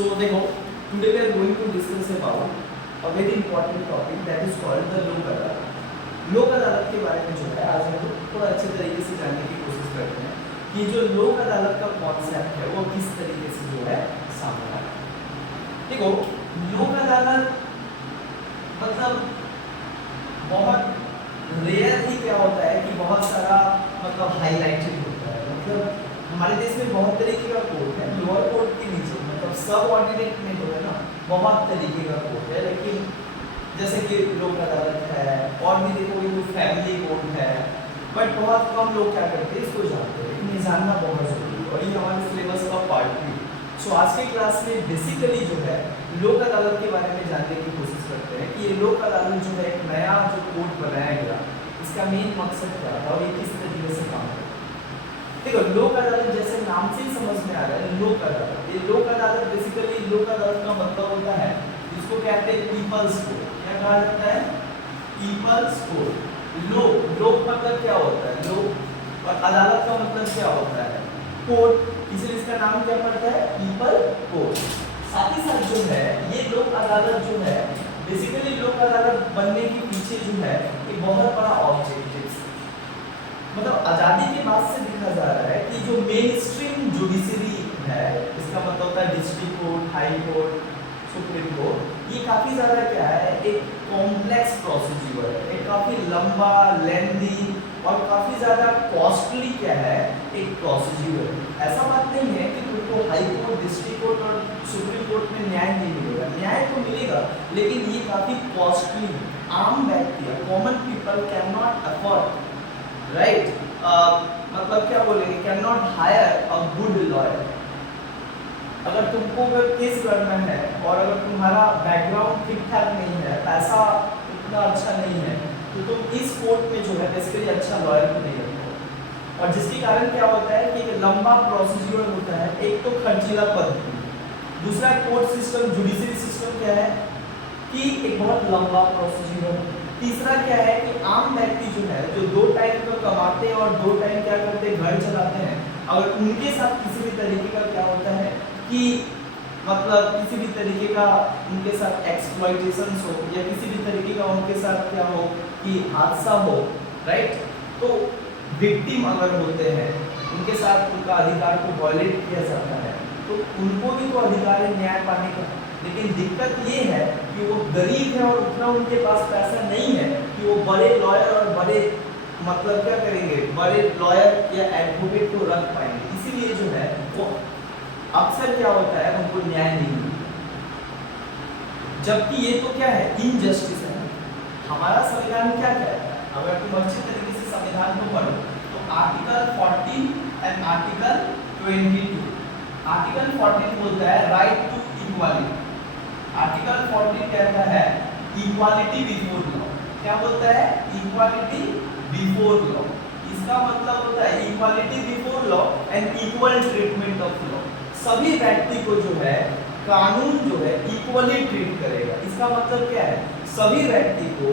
So देखो, today we are going to discuss about a very important topic that is called the लोक अदालत। लोक अदालत के बारे में जो है आज हम लोग थोड़ा अच्छे तरीके से जानने की कोशिश करते हैं कि जो लोक अदालत का कॉन्सेप्ट है वो किस तरीके से जो है सामने आया। देखो, लोक अदालत मतलब बहुत रेयर ही क्या होता है कि बहुत सारा मतलब हाईलाइटेड होता है। मतलब हमारे देश में बहुत तरीके का कोर्ट है, लोअर कोर्ट के नीचे मतलब सब ऑर्डिनेट में जो है ना बहुत तरीके का कोर्ट है, लेकिन जैसे कि लोक अदालत है और भी देखो ये फैमिली कोर्ट है, बट बहुत कम लोग क्या करते हैं इसको जानते हैं, लेकिन ये जानना बहुत जरूरी है और ये हमारे सिलेबस का पार्ट भी। सो आज के क्लास में बेसिकली जो है लोक अदालत के बारे में जानने की कोशिश करते हैं कि ये लोक अदालत जो है एक नया जो कोर्ट बनाया गया, इसका मेन मकसद क्या था और ये किस तरीके से काम करता है। देखो, लोक अदालत जैसे नाम से ही समझ में आ रहा है लोक अदालत। ये लोक अदालत बेसिकली लोक अदालत का मतलब होता है जिसको कहते हैं पीपल्स कोर्ट। क्या कहा जाता है? People's court. लोक मतलब क्या होता है? लोक। और अदालत का मतलब क्या होता है? कोर्ट। इसलिए इसका नाम क्या पड़ता है? People court. साथ ही साथ जो है ये लोक अदालत जो है बेसिकली लोक अदालत बनने के पीछे जो है एक बहुत बड़ा ऑब्जेक्टिव मतलब आज़ादी के बाद से देखा जा रहा है कि जो मेन स्ट्रीम जुडिशरी है, इसका मतलब होता है district court, high court, supreme court, ये काफ़ी ज़्यादा क्या है एक कॉम्प्लेक्स प्रोसीजर है, एक काफ़ी लंबा, लेंदी और काफ़ी ज़्यादा कॉस्टली क्या है एक प्रोसीजर है। ऐसा बात नहीं है कि तुमको हाई कोर्ट, डिस्ट्रिक्ट कोर्ट और सुप्रीम कोर्ट में न्याय नहीं मिलेगा, न्याय तो मिलेगा, लेकिन ये काफ़ी कॉस्टली। आम व्यक्ति, common people can not afford, right, मतलब क्या बोलेंगे, can not hire a good lawyer. अगर तुमको अगर केस करना है और अगर तुम्हारा बैकग्राउंड ठीक ठाक नहीं है, पैसा उतना अच्छा नहीं है, तो तुम इस कोर्ट में जो है बेसिकली अच्छा लॉयर को नहीं रखो। और जिसके कारण क्या होता है कि एक लंबा प्रोसीजर होता है, एक तो खर्चीला पद्धति, दूसरा कोर्ट सिस्टम, जुडिशरी सिस्टम क्या है कि एक बहुत लंबा प्रोसीजर है, तीसरा क्या है कि आम व्यक्ति जो है जो 2 टाइम का कमाते हैं और 2 टाइम क्या करते हैं घर चलाते हैं, अगर उनके साथ किसी भी तरीके का क्या होता है कि मतलब किसी भी तरीके का उनके साथ एक्सप्लॉइटेशन हो या किसी भी तरीके का उनके साथ क्या हो कि हादसा हो, राइट, तो विक्टिम अगर होते हैं उनके साथ उनका अधिकार को वायलेट किया जाता है, तो उनको भी तो अधिकार है न्याय पाने का। लेकिन दिक्कत ये है कि वो गरीब है और उतना उनके पास पैसा नहीं है कि वो बड़े लॉयर और बड़े मतलब क्या करेंगे, बड़े लॉयर या एडवोकेट को रख पाएंगे, इसीलिए जो है वो अक्सर क्या होता है उनको न्याय नहीं मिलता। जबकि ये तो क्या है, इनजस्टिस है। हमारा संविधान क्या कहता है, अगर तुम अच्छे तरीके से संविधान को पढ़ो तो आर्टिकल 14 एंड आर्टिकल 22, आर्टिकल 14 बोलता है राइट टू इक्वालिटी, आर्टिकल 14 कहता है इक्वालिटी बिफोर लॉ। क्या बोलता है? Equality before law. इसका मतलब होता है equality before law and equal treatment of law. सभी व्यक्ति को जो है कानून जो है इक्वली ट्रीट करेगा। इसका मतलब क्या है? सभी व्यक्ति को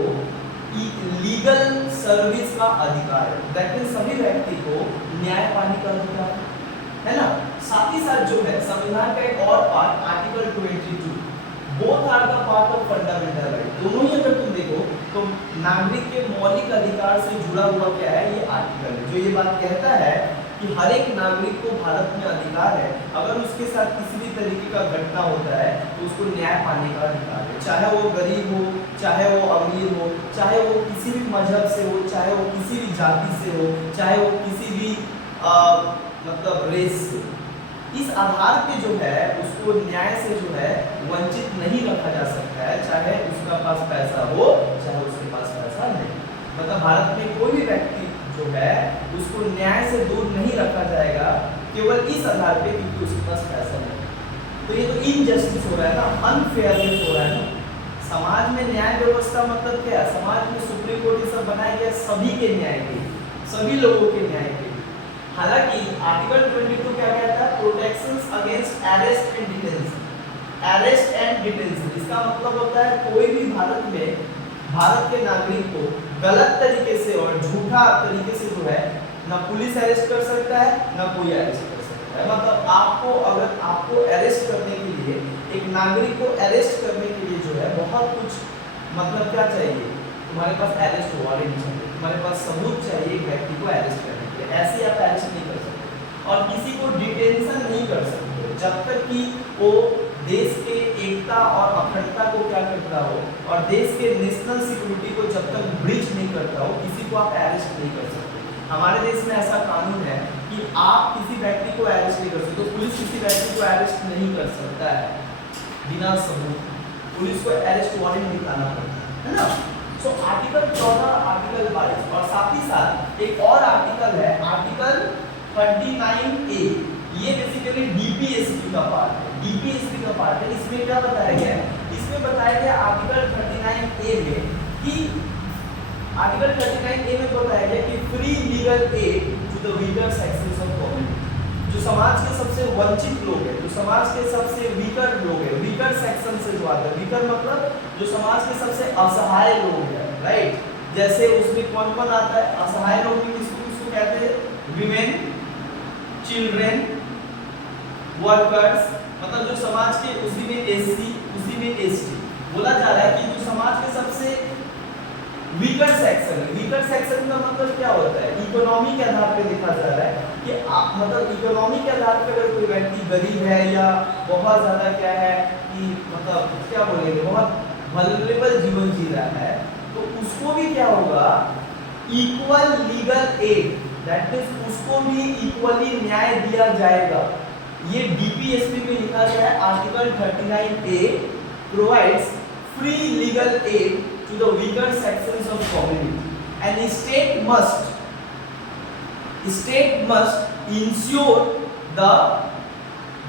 लीगल सर्विस का अधिकार है, दैट मींस सभी व्यक्ति को न्याय पाने का अधिकार है ना। साथ ही साथ जो है संविधान का एक और part article 22, both are the part of fundamental right. दोनों ही अगर तुम देखो तो नागरिक के मौलिक अधिकार से जुड़ा हुआ क्या है ये आर्टिकल है, जो ये बात कहता है कि हर एक नागरिक को भारत में अधिकार है, अगर उसके साथ किसी भी तरीके का घटना होता है तो उसको न्याय पाने का अधिकार है, चाहे वो गरीब हो, चाहे वो अमीर हो, चाहे वो किसी भी मजहब से हो, चाहे वो किसी भी जाति से हो, चाहे वो किसी भी मतलब रेस से। इस आधार पे जो है उसको न्याय से जो है वंचित नहीं रखा जा सकता है, चाहे उसका पास पैसा हो चाहे उसके पास पैसा नहीं। मतलब भारत में कोई भी व्यक्ति जो है उसको न्याय से दूर नहीं रखा जाएगा केवल इस आधार पे क्योंकि उसके पास पैसा नहीं। तो ये तो इनजस्टिस हो रहा है ना, अनफेयरनेस हो रहा है ना। समाज में न्याय व्यवस्था मतलब क्या है? समाज में सुप्रीम कोर्ट ये सब बनाया गया सभी के न्याय के, सभी लोगों के न्याय के। हालांकि आर्टिकल 22 क्या कहता है? Protections against arrest and detention, arrest and detention. इसका मतलब होता है कोई भी भारत में भारत के नागरिक को गलत तरीके से और झूठा तरीके से जो है ना पुलिस अरेस्ट कर सकता है ना कोई अरेस्ट कर सकता है। मतलब आपको अगर आपको अरेस्ट करने के लिए एक नागरिक को अरेस्ट करने के लिए जो है बहुत कुछ मतलब क्या चाहिए, तुम्हारे पास अरेस्ट वारंट चाहिए, तुम्हारे पास सबूत चाहिए एक व्यक्ति को अरेस्ट करने के लिए। ऐसे आप अरेस्ट नहीं कर सकते और किसी को डिटेंशन नहीं कर सकते जब तक कि वो देश के एकता और अखंडता को क्या करता हो और देश के नेशनल सिक्योरिटी को जब तक ब्रीच नहीं करता हो, किसी को आप अरेस्ट नहीं कर सकते। हमारे देश में ऐसा कानून है कि आप किसी व्यक्ति को अरेस्ट नहीं कर सकते, तो पुलिस किसी व्यक्ति को अरेस्ट नहीं कर सकता है बिना सबूत। पुलिस को अरेस्ट वारंट दिखाना पड़ता है ना। सो आर्टिकल 14, आर्टिकल 22 और साथ ही साथ एक और आर्टिकल है आर्टिकल 39A। ये बेसिकली डीपीएसपी का पार्ट है, डीपीएसपी का पार्ट है। इसमें क्या बताया गया है, इसमें बताया गया आर्टिकल 39A में कि आर्टिकल 39A में बताया गया कि free legal aid to the weaker sections of community. जो समाज के सबसे वंचित लोग हैं, जो समाज के सबसे वीकर लोग हैं, वीकर सेक्शन से जो आता है, वीकर मतलब जो समाज के सबसे असहाय लोग हैं, राइट। जैसे उसमें कौन कौन आता है असहाय लोग में, किसको किसको कहते हैं, विमेन, चिल्ड्रेन, वर्कर्स, मतलब जो समाज के, उसी में एससी, उसी में एसटी। बोला जा रहा है कि जो समाज के सबसे वीकर सेक्शन है, वीकर सेक्शन का मतलब क्या होता है, इकोनॉमी के आधार पे देखा जा रहा है कि आप मतलब इकोनॉमी के आधार पे अगर कोई व्यक्ति गरीब है या बहुत ज्यादा क्या है कि मतलब क्या बोलेंगे बहुत वल्नरेबल जीवन जी रहा है, तो उसको भी क्या होगा, equal legal aid, that means उसको भी इक्वली न्याय दिया जाएगा। ये डीपीएसपी में लिखा गया है article 39A provides free legal add to the weaker sections of community and state must ensure the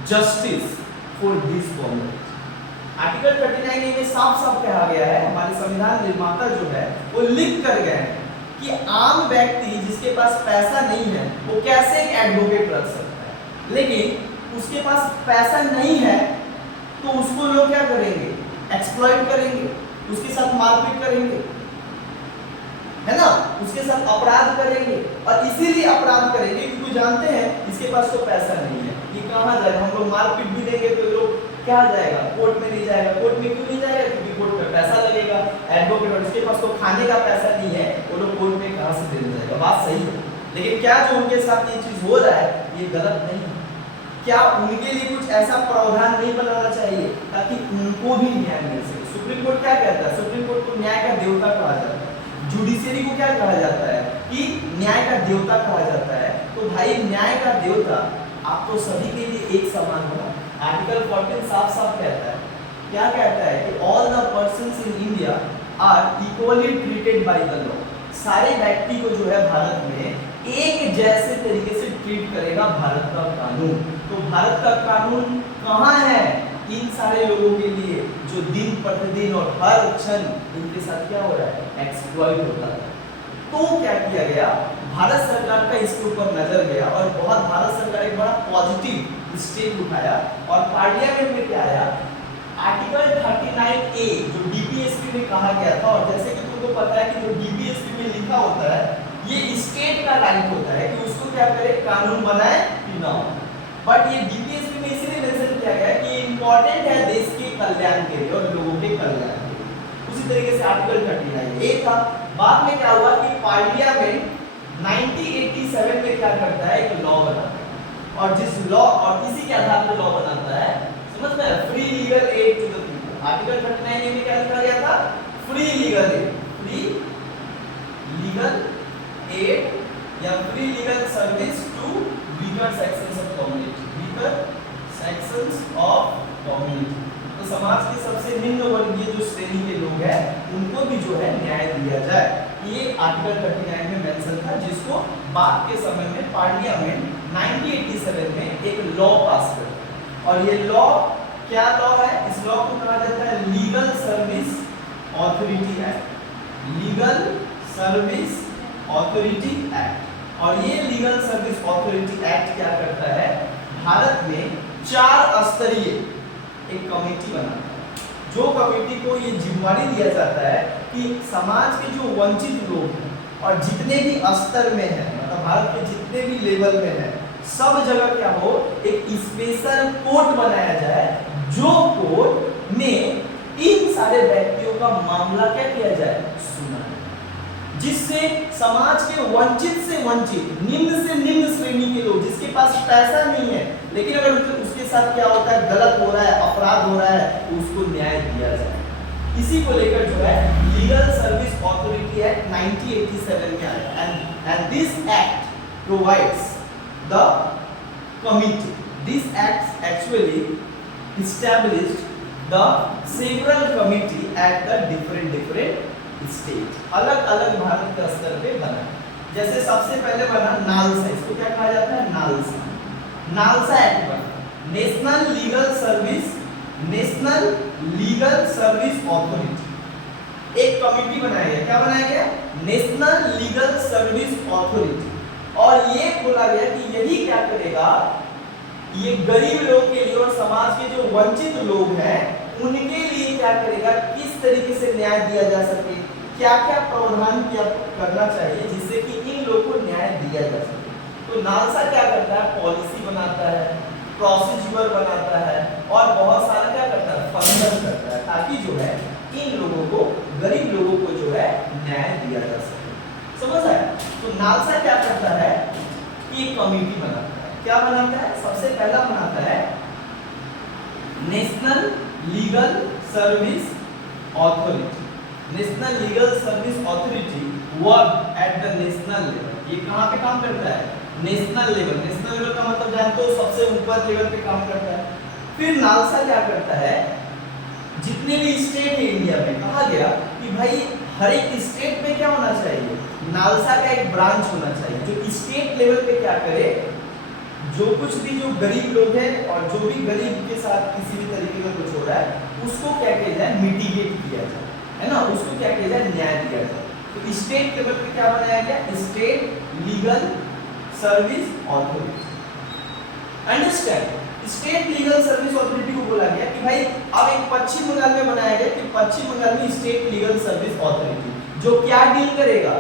justice for this community। Article 39A में साफ साफ कहा गया है, हमारे संविधान निर्माता जो है वो लिख कर गए हैं कि आम व्यक्ति जिसके पास पैसा नहीं है वो कैसे एक एडवोकेट रख सकता है, लेकिन उसके पास पैसा नहीं है तो उसको लोग क्या करेंगे, एक्सप्लॉइट करेंगे, उसके साथ मारपीट करेंगे, है ना, उसके साथ अपराध करेंगे। और इसीलिए अपराध करेंगे क्योंकि जानते हैं इसके पास तो पैसा नहीं है, ये कहाँ जाएगा, हम लोग मारपीट भी देंगे तो लोग क्या जाएगा, कोर्ट में नहीं जाएगा। कोर्ट में क्यों नहीं जाएगा, क्योंकि कोर्ट में पैसा लगेगा, एडवोकेट, और इसके पास तो खाने का पैसा नहीं है, वो लोग कोर्ट में कहाँ से देने जाएगा। बात सही है, लेकिन क्या जो उनके साथ ये चीज हो रहा है ये गलत नहीं है, क्या उनके लिए कुछ ऐसा प्रावधान नहीं बनाना चाहिए ताकि उनको भी न्याय मिल सके। सुप्रीम कोर्ट क्या कहता है, सुप्रीम कोर्ट को न्याय का देवता कहा जाता है, जुडिशरी को क्या कहा जाता है कि न्याय का देवता कहा जाता है। तो भाई न्याय का देवता आप तो सभी के लिए एक समान होगा। आर्टिकल 14 साफ साफ कहता है, क्या कहता है कि all the persons in India are equally treated by the law. सारे व्यक्ति को जो है भारत में एक जैसे तरीके से ट्रीट करेगा भारत का कानून। तो भारत का कानून कहाँ है, इन सारे लोगों के लिए जो दिन प्रतिदिन और हर क्षण इनके साथ क्या हो रहा है, एक्सप्लॉइट होता है। तो क्या किया गया, भारत सरकार का इसके ऊपर नजर गया और बहुत भारत सरकार एक बड़ा पॉजिटिव स्टेप उठाया और पार्लियामेंट में क्या आया, आर्टिकल 39A जो डीपीएसपी में कहा गया था। और जैसे कि तुमको पता है कि जो डीपीएसपी में लिखा होता है ये स्टेट का राइट होता है कि उसको क्या करे, कानून बनाए कि ना। बट ये डीपीएसपी में इसलिए मेंशन किया गया कि इंपॉर्टेंट है देश के कल्याण के लिए और लोगों के कल्याण के लिए। उसी तरीके से आर्टिकल 39A था। बाद में क्या हुआ कि पार्लियामेंट 1987 में क्या करता है, एक लॉ बनाता है और जिस लॉ और इसी के आधार पर लॉ बनाता है, समझ में, free legal aid to the people. Article 39A में क्या लिखा गया था, free legal aid, free legal aid या free legal service to weaker sections of community, weaker sections of community. तो समाज के सबसे निम्न वर्गीय जो श्रेणी के लोग हैं उनको भी जो है न्याय दिया जाए। ये आर्टिकल 39 में मेंशन था, जिसको बाद के समय में पार्लियामेंट 1987 में एक लॉ पास कर। और ये लॉ क्या लॉ है, इस लॉ को कहा जाता है legal service authority act, legal service authority act. और ये लीगल सर्विस ऑथोरिटी एक्ट क्या करता है, भारत में 4 स्तरीय एक कमेटी बनाता है, जो कमेटी को ये जिम्मेदारी दिया जाता है कि समाज के जो वंचित लोग हैं और जितने भी स्तर में हैं, मतलब भारत के जितने भी लेवल में हैं, सब जगह क्या हो, एक स्पेशल कोर्ट बनाया जाए, जो कोर्ट औरतों का मामला क्या किया जाए, सुना जाए, जिससे समाज के वंचित से वंचित, निम्न से निम्न श्रेणी के लोग, जिसके पास पैसा नहीं है लेकिन अगर उसके साथ क्या होता है, गलत हो रहा है, अपराध हो रहा है, तो उसको न्याय दिया जाए। इसी को लेकर जो है लीगल सर्विस अथॉरिटी एक्ट 1987 में आया, and this act provides the committee, this act actually established the several committee at the different state, अलग अलग भारत के स्तर पे बना। जैसे सबसे पहले बना नालसा, इसको क्या कहा जाता है, नालसा, नालसा एक्ट बना, नेशनल लीगल सर्विस अथॉरिटी, एक कमिटी बनाया गया, क्या बनाया गया, नेशनल लीगल सर्विस अथॉरिटी, और ये बोला गया कि यही क्या करेगा, ये गरीब लोग के लिए और समाज के जो वंचित लोग हैं उनके लिए क्या करेगा, किस तरीके से न्याय दिया जा सके, क्या क्या प्रावधान किया करना चाहिए जिससे कि इन लोगों को न्याय दिया जा सके। तो नालसा क्या करता है, पॉलिसी बनाता है, प्रोसीजर बनाता है, और बहुत सारा क्या करता है, फंक्शन करता है, ताकि जो है इन लोगों को, गरीब लोगों को जो है न्याय दिया जा सके। समझ आया? तो नालसा क्या करता है, एक कमिटी बनाता है, क्या बनाता है, सबसे पहला बनाता है national legal service authority, national legal service authority work at the national level, ये कहां पे काम करता है, नेशनल लेवल, नेशनल लेवल का मतलब जानते हो, सबसे ऊपर लेवल पे काम करता है। फिर नालसा क्या करता है, जितने भी स्टेट है इंडिया में, कहा गया कि भाई हर एक स्टेट में क्या होना चाहिए, नालसा का एक ब्रांच होना चाहिए जो स्टेट लेवल पे क्या करे, जो कुछ भी जो गरीब लोग हैं और जो भी गरीब के साथ किसी भी तरीके का कुछ हो रहा है उसको क्या किया जाए, मिटिगेट किया जाए, है ना, उसको क्या किया जाए, न्याय दिया जाए। तो स्टेट लेवल पे क्या बनाया गया, state legal service authority. Understand, state legal service authority को बोला गया कि भाई अब एक पश्चिम बंगाल में बनाया गया कि पश्चिम बंगाल में स्टेट लीगल सर्विस अथॉरिटी, जो क्या डील करेगा,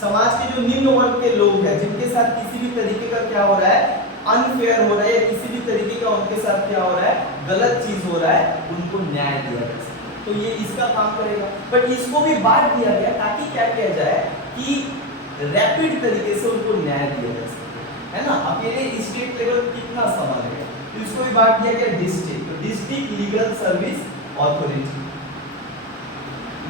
समाज के जो निम्न वर्ग के लोग हैं जिनके साथ किसी भी तरीके का क्या हो रहा है, अनफेयर हो रहा है, या किसी भी तरीके का उनके साथ क्या हो रहा है, गलत चीज हो रहा है, उनको न्याय दिया जा सके, तो ये इसका काम करेगा। बट इसको भी बांट दिया गया ताकि क्या किया जाए कि रैपिड तरीके से उनको न्याय दिया जा सके, है ना। अकेले स्टेट लेवल कितना संभालेगा, तो इसको भी बांट दिया गया डिस्ट्रिक्ट, तो district legal service authority,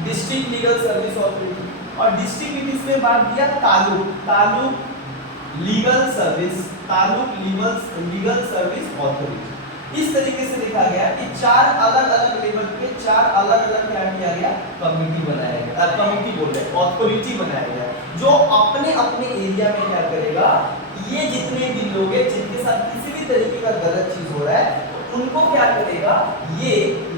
district legal service authority, और डिस्ट्रिक्ट में इसमें बांट दिया taluk legal service, taluk legal service authority. इस तरीके से देखा गया कि चार अलग अलग लेवल पे चार अलग अलग क्या किया गया, कमिटी बनाया गया, कमिटी बोल रहे हैं, अथॉरिटी बनाया गया, जो अपने अपने एरिया में क्या करेगा, ये जितने भी लोग हैं जिनके साथ किसी भी तरीके का गलत चीज हो रहा है तो उनको क्या करेगा, ये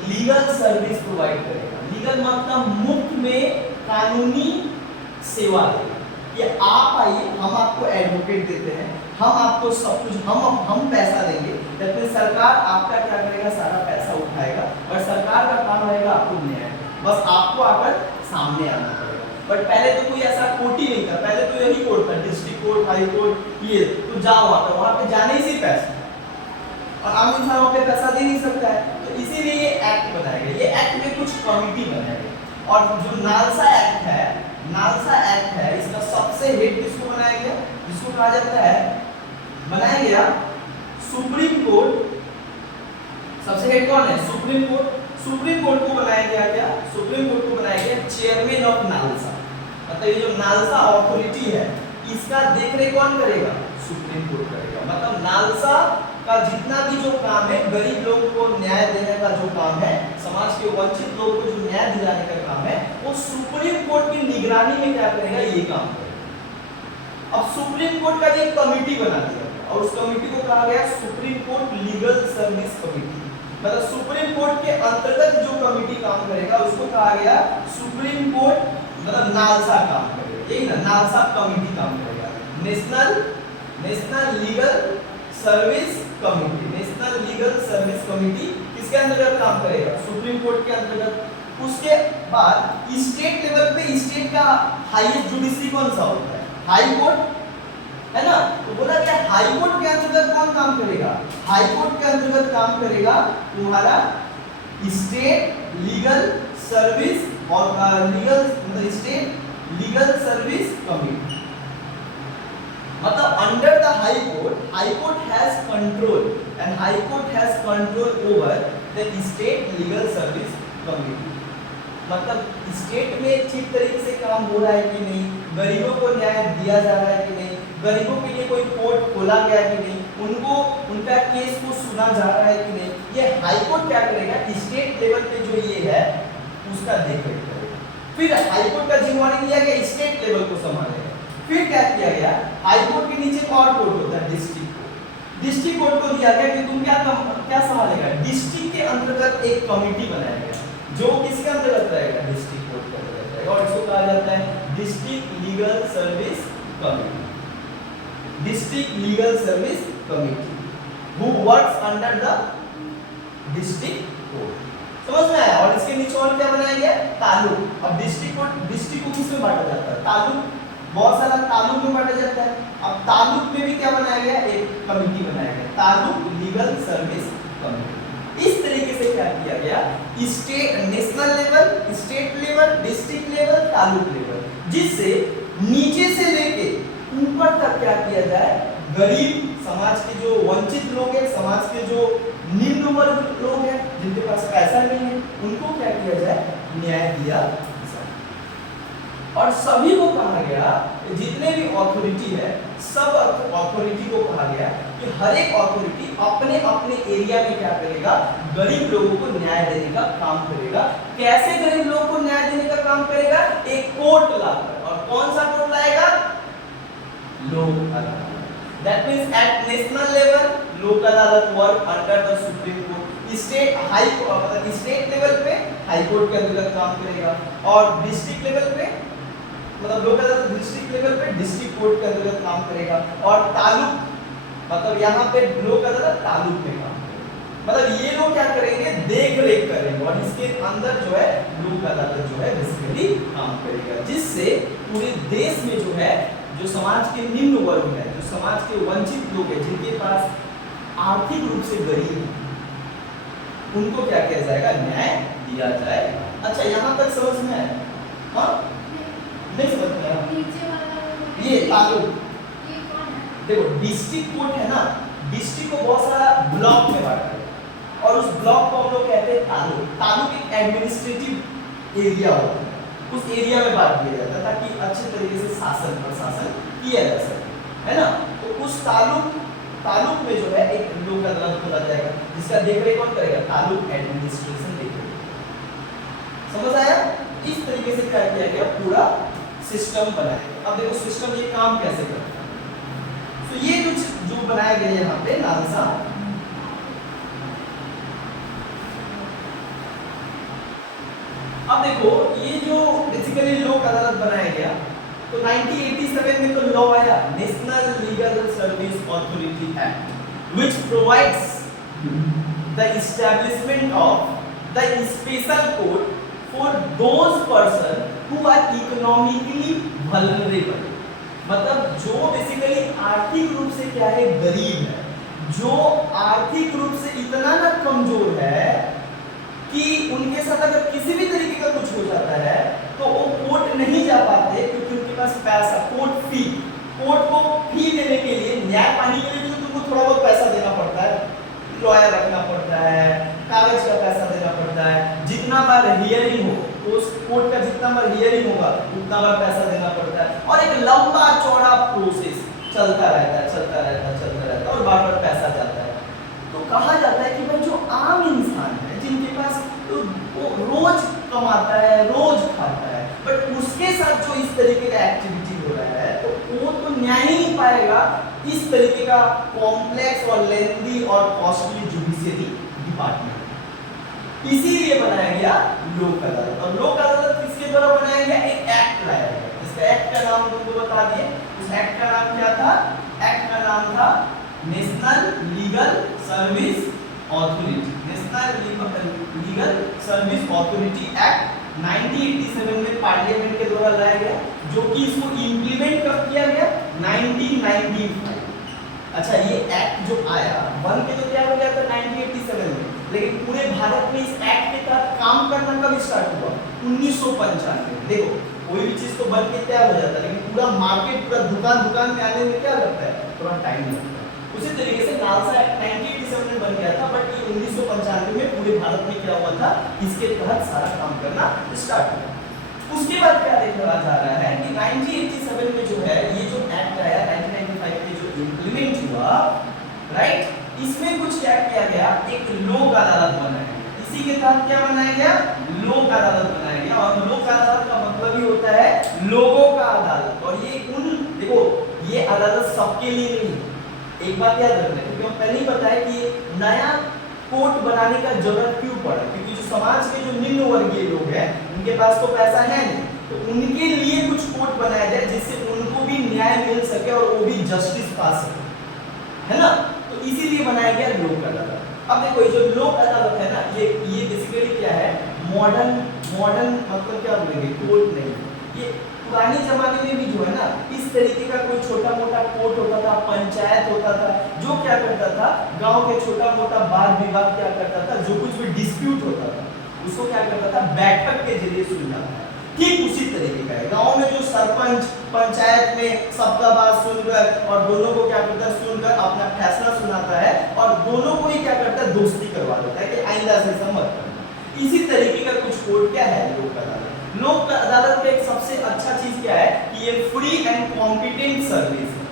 लीगल सर्विस प्रोवाइड करेगा। लीगल मतलब मुफ्त में कानूनी सेवा देगा, ये आप आइए, हम आपको एडवोकेट देते हैं, हम आपको सब कुछ, हम पैसा देंगे, लेकिन सरकार आपका क्या करेगा, सारा पैसा उठाएगा, और सरकार का काम रहेगा आपको न्याय, बस आपको आकर सामने आना पड़ेगा। बट पहले तो कोई ऐसा कोर्ट ही नहीं था, पहले तो यही कोर्ट था, डिस्ट्रिक्ट कोर्ट, हाई कोर्ट, ये तो जाओ वहां पे जाने ही से पैसा, और आम इंसान वहां पे पैसा दे नहीं सकता है, तो इसीलिए ये एक्ट बनाया गया। ये एक्ट में कुछ कमिटी बनाया गया, और जो नालसा एक्ट है, नालसा एक्ट है, इसका सबसे हेड किसको बनाया गया, जिसको कहा जाता है, बनाया गया सुप्रीम कोर्ट। सबसे हेड कौन है, सुप्रीम कोर्ट। सुप्रीम कोर्ट को बनाया गया, क्या सुप्रीम कोर्ट को बनाया गया चेयरमैन ऑफ नालसा, मतलब ये जो नालसा अथॉरिटी है इसका देखरेख कौन करेगा, सुप्रीम कोर्ट करेगा। मतलब नालसा का जितना भी जो काम है, गरीब लोगों को न्याय देने का जो काम है, समाज के वंचित लोगों को जो न्याय दिलाने का काम है, वो सुप्रीम कोर्ट की निगरानी में क्या करेगा, ये काम करेगा। अब सुप्रीम कोर्ट का एक कमिटी बना दिया और उस कमिटी को कहा गया supreme court legal service committee. मतलब सुप्रीम कोर्ट के अंतर्गत जो कमिटी काम करेगा उसको कहा गया सुप्रीम कोर्ट, मतलब नालसा काम करेगा, यही ना, नालसा कमिटी काम करेगा। National legal service committee, national legal service committee किसके अंतर्गत काम करेगा, सुप्रीम कोर्ट के अंतर्गत। उसके बाद स्टेट लेवल पे स्टेट का हाईएस्ट जुडिशरी कौन सा होता है, हाई कोर्ट, है ना। तो बोला क्या हाई कोर्ट के अंतर्गत कौन काम करेगा, हाई कोर्ट के अंतर्गत काम करेगा तुम्हारा स्टेट लीगल सर्विस और लीगल मतलब स्टेट लीगल सर्विस कमिटी। मतलब under the high court has control and high court has control over the state legal service committee. मतलब स्टेट में ठीक तरीके से काम हो रहा है कि नहीं, गरीबों को न्याय दिया जा रहा है कि नहीं, गरीबों के लिए कोई कोर्ट खोला गया है कि नहीं, उनको उनका केस को सुना जा रहा है कि नहीं, ये हाई कोर्ट क्या करेगा, स्टेट लेवल पे जो ये है उसका देखरेख करेगा। फिर हाई कोर्ट का जिम्मेवारी दिया गया स्टेट लेवल को संभालेगा। फिर क्या किया गया, हाई कोर्ट के नीचे और कोर्ट होता है डिस्ट्रिक्ट कोर्ट। डिस्ट्रिक्ट कोर्ट को दिया गया कि तुम क्या संभालेगा, डिस्ट्रिक्ट के अंतर्गत एक कमिटी बनाया गया जो किसके अंतर्गत रहेगा, डिस्ट्रिक्ट कोर्ट के अंतर्गत रहेगा और इसको कहा जाता है district legal service committee. District legal service committee who works under the district court. समझ में आया। और इसके नीचे और क्या बनाया गया, तालुक। अब डिस्ट्रिक्ट को किसमें बांटा जाता है, तालुक, बहुत सारा तालुक में बांटा जाता है। अब तालुक में भी क्या बनाया गया, एक कमिटी बनाया गया, तालुक लीगल सर्विस कमिटी। इस तरीके से क्या किया गया, state national level, state level, district level, taluk level, जिससे नीचे से लेके ऊपर तक क्या किया जाए, गरीब समाज के जो वंचित लोग हैं, समाज के जो निम्न वर्ग लोग हैं जिनके पास पैसा नहीं है, उनको क्या किया जाए, न्याय दिया जाए। और सभी को कहा गया, जितने भी अथॉरिटी है सब अथॉरिटी को कहा गया कि हर एक अथॉरिटी अपने अपने एरिया में क्या करेगा, गरीब लोगों को न्याय देने का काम करेगा। कैसे गरीब लोगों को न्याय देने का काम करेगा, एक कोर्ट लाकर। और कौन सा कोर्ट लाएगा, Lok Adalat. That means at national level Lok Adalat work under the supreme court. State level पे हाई कोर्ट के अंतर्गत काम करेगा और डिस्ट्रिक्ट लेवल पे मतलब लोक अदालत डिस्ट्रिक्ट लेवल पे डिस्ट्रिक्ट कोर्ट के अंतर्गत काम करेगा। और तालुक मतलब यहाँ पे लोक अदालत तालुक में काम करेगा। मतलब ये लोग क्या करेंगे, देख रेख करेंगे और इसके अंदर जो है लोक अदालत जो है बेसिकली काम करेगा, जिससे पूरे देश में जो है जो समाज के निम्न वर्ग है, जो समाज के वंचित लोग हैं, जिनके पास आर्थिक रूप से गरीब है, उनको क्या किया जाएगा, न्याय दिया जाएगा। अच्छा यहाँ तक समझ में आया? हाँ नहीं समझ में आया? ये तालुक, ये कौन है? देखो डिस्ट्रिक्ट कोर्ट है ना, डिस्ट्रिक्ट को बहुत सारा ब्लॉक में बांटा है और उस ब्लॉक को हम लोग कहते हैं तालुक। तालुक एक एडमिनिस्ट्रेटिव एरिया होता है, उस एरिया में बांट दिया जाता है ताकि अच्छे तरीके से शासन प्रशासन किया जा सके, है ना। तो उस तालुक में जो है एक लोक अदालत खोला जाएगा जिसका देखरेख कौन करेगा, तालुक एडमिनिस्ट्रेशन देखेगा। समझ आया? इस तरीके से क्या किया गया, पूरा सिस्टम बनाया गया। अब देखो सिस्टम ये काम कैसे करता है। तो ये जो बनाया गया यहाँ पे नालसा, अब देखो ये जो बेसिकली लोक अदालत बनाया गया, तो 1987 में तो लॉ आया, national legal service authority act, which provides the establishment of the special court for those person who are economically vulnerable. मतलब जो बेसिकली आर्थिक रूप से क्या है, गरीब है, जो आर्थिक रूप से इतना ना कमजोर है कि उनके साथ अगर किसी भी तरीके का कुछ हो जाता है तो वो कोर्ट नहीं जा पाते क्योंकि उनके पास पैसा, कोर्ट को फी देने के लिए, न्याय पाने के लिए तो तुमको थोड़ा बहुत पैसा देना पड़ता है, लॉयर रखना पड़ता है, कागज का पैसा देना पड़ता है, जितना बार हियरिंग हो तो उस कोर्ट का जितना बार हियरिंग होगा उतना बार पैसा देना पड़ता है और एक लंबा चौड़ा प्रोसेस चलता रहता है और बार बार पैसा जाता है। तो कहा जाता है कि भाई जो आम इंसान है, जिनके पास तो वो रोज कमाता है, रोज खाता है, बट उसके साथ जो इस तरीके का एक्टिविटी हो रहा है तो वो तो न्याय ही नहीं पाएगा इस तरीके का कॉम्प्लेक्स और लेंथी और कॉस्टली जुडिशियरी डिपार्टमेंट। इसीलिए बनाया गया लोक अदालत। और लोक अदालत किसके द्वारा बनाया गया, एक एक्ट लाया गया। इस एक्ट का नाम तुमको बता दिए, उस एक्ट का नाम क्या था, एक्ट का नाम था national legal service authority, national legal service authority act 1987 में पार्लियामेंट के द्वारा लाया गया, जो कि इसको इंप्लीमेंट कब किया गया, 1995। अच्छा ये एक्ट जो आया बन के तो क्या हो गया था 1987 में, लेकिन पूरे भारत में इस एक्ट के तहत काम करना कब स्टार्ट हुआ? 1995 में। देखो कोई भी चीज तो बन के तैयार हो जाता है, लेकिन पूरा मार्केट, पूरा दुकान में आने में क्या लगता है? थोड़ा टाइम लगता है। उसी तरीके से नालसा एक्ट 1987 में बन गया था, बट ये 1995 में पूरे भारत में क्या हुआ था? इसके तहत सारा काम करना स्टार्ट हुआ। उसके बाद क्या देखा जा रहा है कि 1987 में जो है ये जो एक्ट आया 1995 में जो इम्प्लीमेंट हुआ, राइट, इसमें कुछ क्या किया गया? एक लोक अदालत बनाया गया। इसी के तहत क्या बनाया गया? लोक अदालत बनाया गया। और लोक अदालत का मतलब ही होता है लोगों का अदालत। और ये देखो ये अदालत सबके लिए नहीं। एक बात याद रखना है, क्योंकि हम पहले ही बताया कि नया कोर्ट बनाने का जरूरत क्यों पड़ा? क्योंकि जो समाज के जो निम्न वर्गीय लोग हैं उनके पास तो पैसा है नहीं, तो उनके लिए कुछ कोर्ट बनाया जाए जिससे उनको भी न्याय मिल सके और वो भी जस्टिस पा सके, है ना? तो इसीलिए बनाया गया लोक अदालत। अब देखो ये जो लोक अदालत है ना, ये बेसिकली क्या है? मॉडर्न मतलब क्या बोलेंगे? कोर्ट नहीं। ये पुराने जमाने में भी जो है ना, इस तरीके का कोई छोटा मोटा कोर्ट होता था, पंचायत होता था, जो क्या करता था, गांव के छोटा मोटा वाद विवाद क्या करता था, जो कुछ भी डिस्प्यूट होता था उसको क्या करता था? बैठक के जरिए सुलझाता था। ठीक उसी तरीके का है गांव में जो सरपंच पंचायत में सबका बात सुनकर और दोनों को क्या करता है? सुनकर अपना फैसला सुनाता है और दोनों को ही क्या करता है? दोस्ती करवा देता है कि आइंदा से समझ करना। इसी तरीके का कुछ कोर्ट क्या है? लोक अदालत। लोक अदालत का एक सबसे अच्छा चीज क्या है कि ये फ्री एंड कॉम्पिटेंट सर्विस है।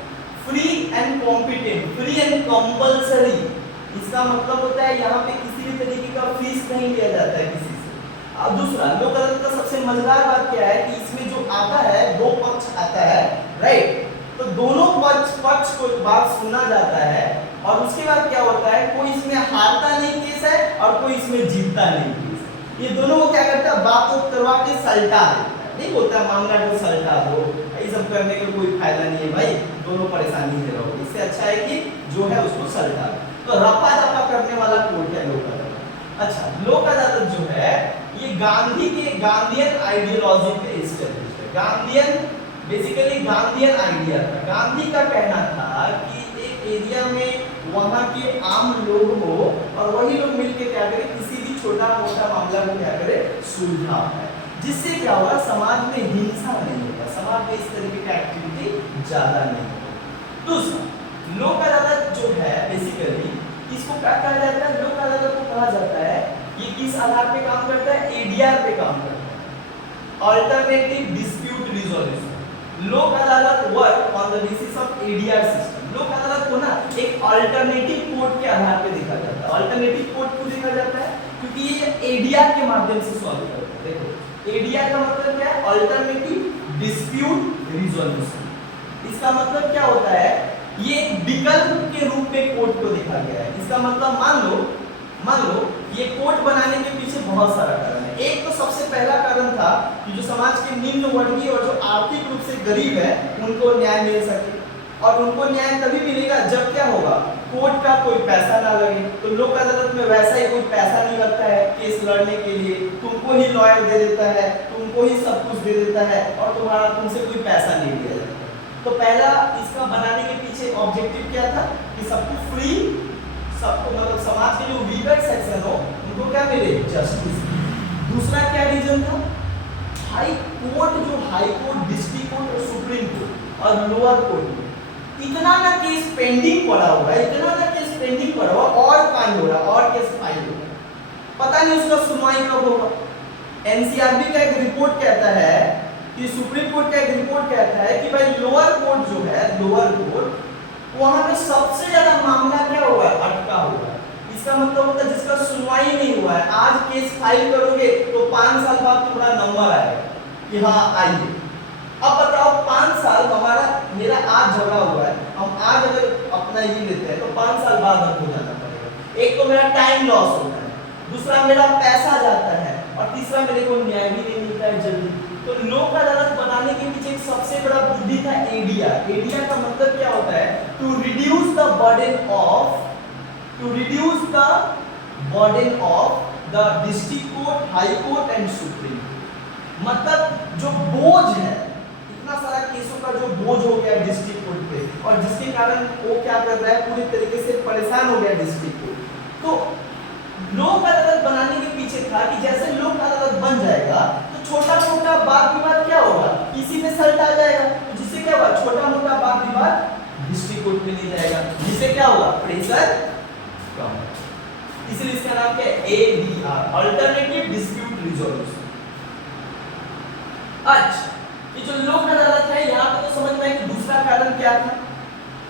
Free and competent, free and compulsory. इसका मतलब होता है यहाँ पे किसी भी तरीके का फीस नहीं लिया जाता है किसी से। अब दूसरा, लोक अदालत का सबसे मजेदार बात क्या है कि इसमें जो आता है, दो पक्ष आता है, राइट, तो दोनों पक्ष को बात सुना जाता है और उसके बाद क्या होता है? कोई इसमें हारता नहीं केस है और कोई इसमें जीतता नहीं केस है। ये दोनों को क्या करता है? बात करवा के सलटा देता है। नहीं बोलता मामला को सलटा दो, ये सब करने का कोई फायदा नहीं है भाई, दोनों परेशानी में रहो। इससे अच्छा है कि जो है उसको सलटा दो। तो रफा दफा करने वाला कोर्ट है लोक अदालत। अच्छा, लोक अदालत जो है ये गांधीयन आइडियोलॉजी पे एस्टैब्लिश है। गांधीयन बेसिकली गांधीयन आइडिया था। गांधी का कहना था कि एक एरिया में वहां के आम लोग हो और वही लोग मिलकर क्या करें? किसी भी छोटा मोटा मामला को क्या करें? सुलझा पाए, जिससे क्या होगा? समाज में हिंसा नहीं होगा, समाज में इस तरीके का एक्टिविटी ज्यादा नहीं होगा। दूसरा, लोक अदालत जो है बेसिकली इसको क्या कहा जाता है? लोक अदालत को कहा जाता है ये किस आधार पे काम करता है? एडीआर पे काम करता है, अल्टरनेटिव डिस्प्यूट रिजोल्यूशन। लोक Adalat work on the basis of ADR system. लोक अदालत को ना एक अल्टरनेटिव कोर्ट के आधार पे देखा जाता है। अल्टरनेटिव कोर्ट क्यों देखा जाता है? क्योंकि ये एडीआर के माध्यम से सॉल्व करता है। देखो एडीआर का मतलब क्या है? Alternative dispute resolution. इसका मतलब क्या होता है? ये एक विकल्प के रूप में कोर्ट को देखा गया है। इसका मतलब मान लो ये कोर्ट बनाने के पीछे बहुत सारा कारण है। एक तो सबसे पहला कारण था कि जो समाज के निम्न वर्गीय और जो आर्थिक रूप से गरीब है उनको न्याय मिल सके, और उनको न्याय तभी मिलेगा जब क्या होगा? कोर्ट का कोई पैसा ना लगे। तो लोक अदालत में वैसा ही कोई पैसा नहीं लगता है केस लड़ने के लिए, तुमको ही लॉयर दे देता है, तुमको ही सब कुछ दे देता है और तुमसे कोई पैसा नहीं लिया जाता। तो पहला इसका बनाने के पीछे ऑब्जेक्टिव क्या था कि सबको फ्री, सबको मतलब समाज के जो वीकर सेक्शन हो उनको क्या मिले? जस्टिस। दूसरा क्या रीजन था? हाई कोर्ट, जो हाई कोर्ट, डिस्ट्रिक्ट कोर्ट और सुप्रीम कोर्ट और लोअर कोर्ट, इतना ना केस पेंडिंग पड़ा होगा, इतना ना केस पेंडिंग पड़ा होगा और कांड हो रहा और केस फाइल हो रहा, पता नहीं उसका सुनवाई कब होगा। एनसीआरबी का एक रिपोर्ट कहता है कि सुप्रीम कोर्ट का एक रिपोर्ट कहता है कि भाई लोअर कोर्ट जो है, लोअर कोर्ट, वहां पे सबसे ज्यादा मामला क्या हुआ है? अटका हुआ है। इसका मतलब होता है जिसका सुनवाई नहीं हुआ है। आज केस फाइल करोगे तो 5 साल बाद तुम्हारा नंबर आएगा कि हाँ आइए। अब बताओ 5 साल मेरा आज झगड़ा हुआ है, हम आज अगर अपना ये लेते हैं तो 5 साल बाद हमको जाना पड़ेगा। एक तो मेरा टाइम लॉस होता है, दूसरा मेरा पैसा जाता है और तीसरा मेरे को न्याय भी नहीं मिलता है जल्दी। तो लोक अदालत बनाने के पीछे एक सबसे बड़ा बुद्धि था एडीआर। एडीआर का मतलब क्या होता है? To reduce the burden of the district court, high court and supreme court. मतलब जो बोझ है, इतना सारा केसों का जो बोझ हो गया डिस्ट्रिक्ट कोर्ट पे, और जिसके कारण वो क्या कर रहा है? पूरी तरीके से परेशान हो गया डिस्ट्रिक्ट कोर्ट। तो लोक अदालत बनाने के पीछे था कि जैसे लोक अदालत बन जाएगा तो छोटा मोटा वाद विवाद क्या होगा, इसी में सल्ट आ जाएगा, तो जिससे क्या होगा, छोटा मोटा वाद विवाद डिस्ट्रिक्ट कोर्ट में नहीं जाएगा, जिससे क्या होगा, प्रेशर कम। इसलिए इसका नाम क्या है, ADR, अल्टरनेटिव डिस्प्यूट रिजोल्यूशन। अच्छा, ये जो लोक अदालत है यहाँ पे तो समझ में आया कि दूसरा कारण क्या था।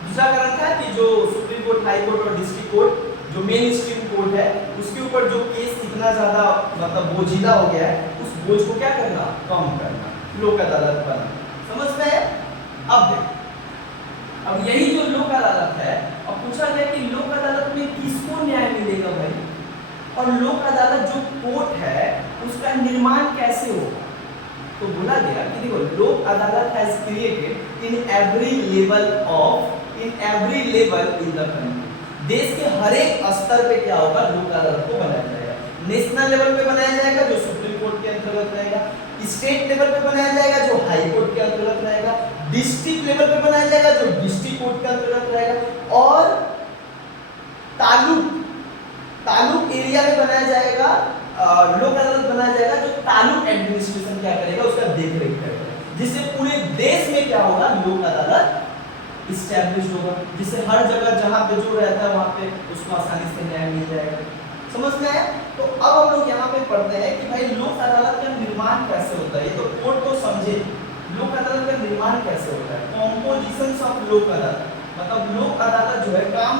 दूसरा कारण था कि जो सुप्रीम कोर्ट, हाई कोर्ट और डिस्ट्रिक्ट कोर्ट जो मेन स्ट्रीम कोर्ट है उसके ऊपर जो केस इतना ज्यादा मतलब बोझिला हो गया है, उस बोझ को क्या करना, कम करना, लोक अदालत बना। समझ में है? अब यही जो लोक अदालत है, अब पूछा गया कि लोक अदालत में किसको न्याय मिलेगा भाई, और लोक अदालत जो कोर्ट है उसका निर्माण कैसे होगा। तो बोला गया कि देखो लोक अदालत has created in every level in the country. देश के हर एक स्तर पे क्या होगा, लोक अदालत को बनाया जाएगा। नेशनल लेवल पे बनाया जाएगा जो सुप्रीम कोर्ट के अंतर्गत रहेगा, स्टेट लेवल पे बनाया जाएगा जो हाई कोर्ट के अंतर्गत रहेगा, डिस्ट्रिक्ट लेवल पे बनाया जाएगा जो डिस्ट्रिक्ट कोर्ट के अंतर्गत रहेगा, और तालुक एरिया में बनाया जाएगा लोक अदालत बनाया जाएगा जो तालुक एडमिनिस्ट्रेशन क्या करेगा, उसका देखरेख करेगा, जिससे पूरे देश में क्या होगा, लोक अदालत इस्टेब्लिश होगा, जिससे हर जगह जहां पे जो रहता है वहां पे उसको आसानी से न्याय मिल जाएगा। समझ में आया? तो अब हम लोग यहाँ पे पढ़ते हैं कि भाई लोक अदालत का निर्माण कैसे होता है। ये तो कोर्ट तो समझे, लोक अदालत का निर्माण कैसे होता है, कॉम्पोजिशंस ऑफ लोक अदालत, मतलब लोक अदालत जो है काम,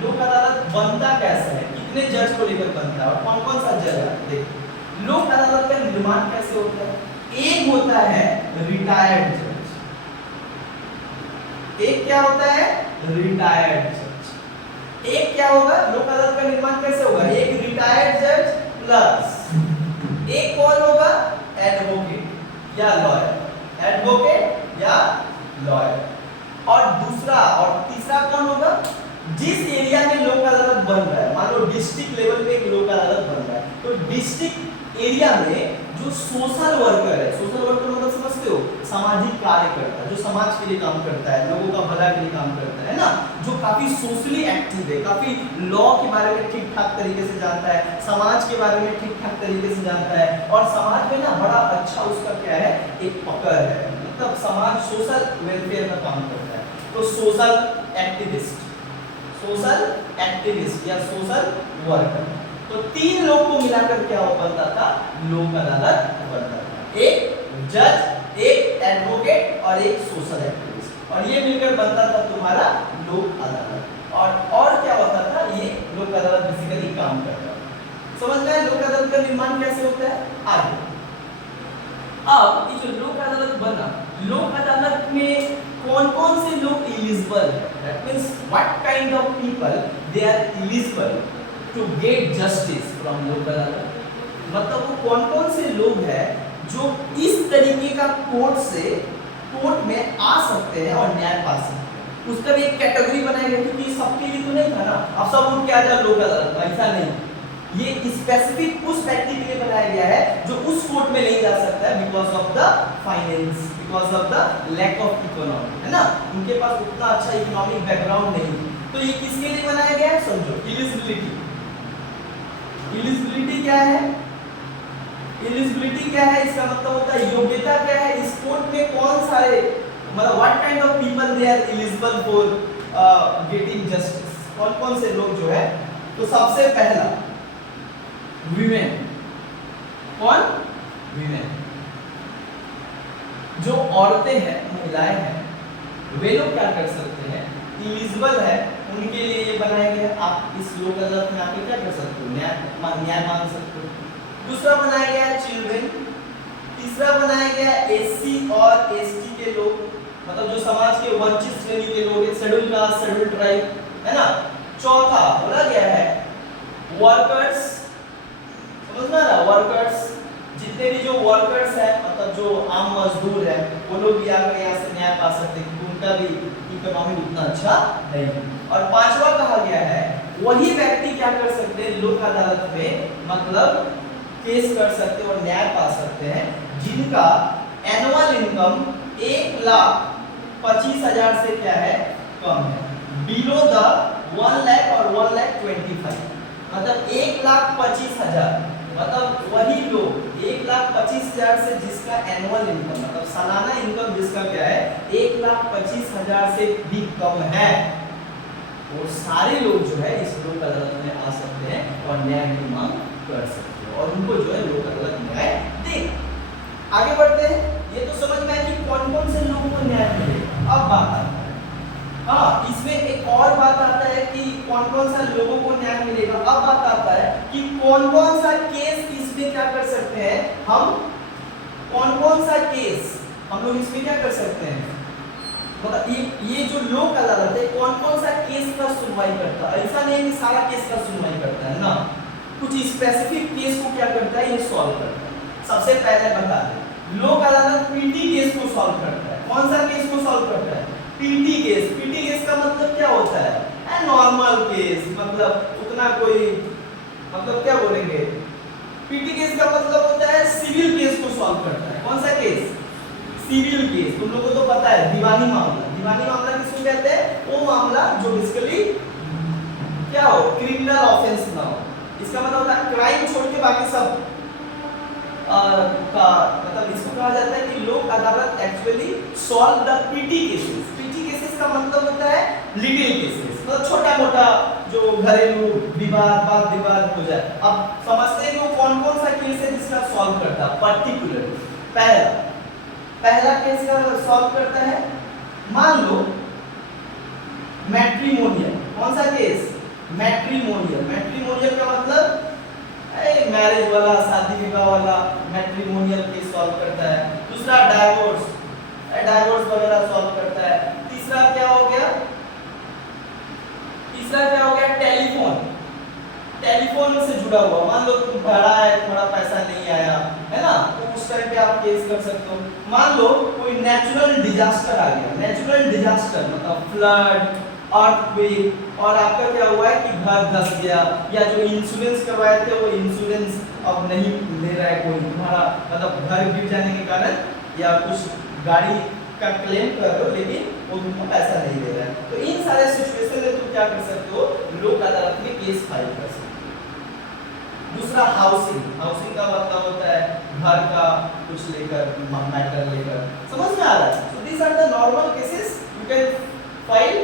लोक अदालत बनता कैसे है, कितने जज को लेकर बनता है और कौन कौन सा जज है। देखो लोक अदालत का निर्माण कैसे होता है। एक होता है रिटायर्ड जज, एक क्या होता है, रिटायर्ड जज। एक क्या होगा, लोक अदालत का निर्माण कैसे होगा, एक रिटायर्ड जज प्लस एक कौन होगा, एडवोकेट या लॉयर, एडवोकेट या लॉयर, और दूसरा और तीसरा कौन होगा, जिस एरिया में लोक अदालत बन रहा है, मान लो डिस्ट्रिक्ट लेवल पे एक लोक अदालत बन रहा है, तो डिस्ट्रिक्ट एरिया में जो सोशल वर्कर है, सोशल वर्कर मतलब समझते हो, सामाजिक कार्य करता है, जो समाज के लिए काम करता है, लोगों का भला के लिए काम करता है ना, जो काफी सोशली एक्टिव है, काफी लॉ के बारे में ठीक ठाक तरीके से जानता है, समाज के बारे में ठीक ठाक तरीके से जानता है, और समाज में ना बड़ा अच्छा उसका क्या है, एक पकड़ है, मतलब समाज सोशल वेलफेयर का काम करता है, तो सोशल एक्टिविस्ट, सोशल एक्टिविस्ट या सोशल वर्कर। तो तीन लोग को मिलाकर क्या बनता था, लोक अदालत बनता था, एक जज, एक एडवोकेट और एक सोशल एक्टिविस्ट, और ये मिलकर बनता था तुम्हारा लोक अदालत। और क्या होता था, ये लोक अदालत बेसिकली काम करता था। समझ में लोक अदालत का निर्माण कैसे होता है। आगे अब ये जो लोक अदालत बना, लोक अदालत में कौन कौन से लोग एलिजिबल है, that means what kind of people they are eligible to get justice from Lok Adalat, मतलब वो कौन कौन से लोग हैं जो इस तरीके का कोर्ट में आ सकते हैं और न्याय पा सकते हैं। उसका भी एक कैटेगरी बनाई गई, क्योंकि सबके लिए तो नहीं था ना, अब सब लोग क्या जाए लोक अदालत, ऐसा नहीं, ये स्पेसिफिक उस व्यक्ति के लिए बनाया गया है जो उस कोर्ट में नहीं जा सकता है because of the finance, because of the lack of economy, है ना, उनके पास उतना अच्छा इकोनॉमिक बैकग्राउंड नहीं। तो ये किसके लिए बनाया गया है, समझो, एलिजिबिलिटी। एलिजिबिलिटी क्या है, एलिजिबिलिटी क्या है, इसका मतलब होता है योग्यता क्या है, इस कोर्ट में कौन सारे, मतलब what kind of people they are eligible for getting justice, कौन कौन से लोग जो है। तो सबसे पहला वीमेन, कौन, वीमेन, जो औरतें हैं, महिलाएं हैं, वे लोग क्या कर सकते हैं, एलिजिबल है, उनके लिए ये बनाया गया। आप इस लोक अदालत में आके क्या कर सकते हो, न्याय मांग सकते हो। दूसरा बनाया गया है चिल्ड्रन, तीसरा बनाया गया है एससी और एसटी के लोग, मतलब जो समाज के वंचित श्रेणी के लोग, शेड्यूल कास्ट, शेड्यूल ट्राइब, है ना। चौथा बोला गया है वर्कर्स, समझ में आ रहा, वर्कर्स, जितने भी जो वर्कर्स हैं, मतलब जो आम मजदूर हैं, वो लोग भी आकर यहाँ से न्याय पा सकते हैं, क्योंकि उनका भी इकोनॉमी उतना अच्छा नहीं है। और पांचवा कहा गया है वही व्यक्ति क्या कर सकते हैं लोक अदालत में, मतलब केस कर सकते हैं और न्याय पा सकते हैं जिनका एनुअल इनकम 1,25,000 से क्या है, कम है, बिलो द 1 लाख और 1,25,000, मतलब 1,25,000, मतलब वही लोग 1,25,000 से जिसका एनुअल इनकम मतलब सालाना इनकम जिसका क्या है 1,25,000 से भी कम है, वो सारे लोग जो है इस लोक अदालत में आ सकते हैं और न्याय की मांग कर सकते हैं और उनको जो है लोक अदालत न्याय दे। आगे बढ़ते हैं। ये तो समझ में आया कि कौन कौन से लोगों को न्याय मिलेगा। अब बात आता है, हाँ इसमें एक और बात आता है कि कौन कौन सा लोगों को न्याय मिलेगा। अब बात आता है कि कौन कौन सा केस इसमें क्या कर सकते हैं हम, कौन कौन सा केस हम लोग इसमें क्या कर सकते हैं, मतलब ये जो लोक अदालत है कौन कौन सा केस का सुनवाई करता है। ऐसा नहीं है कि सारा केस का सुनवाई करता है ना, कुछ स्पेसिफिक केस को क्या करता है ये सॉल्व करता है। सबसे पहले बता दें लोक अदालत पीटी केस को सॉल्व करता है। कौन सा केस को सॉल्व करता है, पीटी केस। पीटी केस का मतलब क्या होता है, नॉर्मल केस, मतलब उतना कोई मतलब क्या बोलेंगे, पीटी केस का मतलब होता है सिविल केस को सॉल्व करता है। कौन सा केस, सिविल केस। तुम लोगों को तो पता है दीवानी मामला, दीवानी मामला किसको कहते हैं, वो मामला जो बेसिकली क्या हो क्रिमिनल ऑफेंस ना हो। इसका मतलब होता है क्राइम छोड़ के बाकी सब का मतलब इसको कहा जाता है कि लोक अदालत actually solve the PT cases. PT cases का मतलब होता है लिटिल केसेस, मतलब छोटा मोटा जो घरेलू विवाद वाद विवाद हो जाए। अब समझते हैं कि वो कौन कौन सा केस है जिसका सॉल्व करता है पर्टिकुलर। पहला केस का सॉल्व करता है, मान लो मैट्रिमोनियल। कौन सा केस, मैट्रिमोनियल। मैट्रिमोनियल का मतलब मैरिज वाला, शादी विवाह वाला मैट्रिमोनियल केस सॉल्व करता है। दूसरा डाइवोर्स, डाइवोर्स वगैरह सॉल्व करता है। तीसरा क्या हो गया, टेलीफोन, टेलीफोन से जुड़ा हुआ, मान लो तुम भाड़ा है, थोड़ा पैसा नहीं आया है ना, तो उस टाइम पे आप केस कर सकते हो। मान लो कोई नेचुरल डिजास्टर आ गया, नेचुरल डिजास्टर मतलब फ्लड, अर्थक्वेक, और आपका क्या हुआ है कि घर धंस गया, या जो इंश्योरेंस करवाए थे वो इंश्योरेंस अब नहीं ले रहा है कोई, तुम्हारा मतलब घर गिर जाने के कारण या कुछ गाड़ी का क्लेम कर रहे हो लेकिन वो तुमको पैसा नहीं दे रहा है, तो इन सारे सिचुएशन में तुम क्या कर सकते हो, लोक अदालत में केस फाइल कर सकते हो। दूसरा हाउसिंग, हाउसिंग का मतलब होता है घर का कुछ लेकर मैटर लेकर, समझ में आ रहा है। So these are the normal cases you can file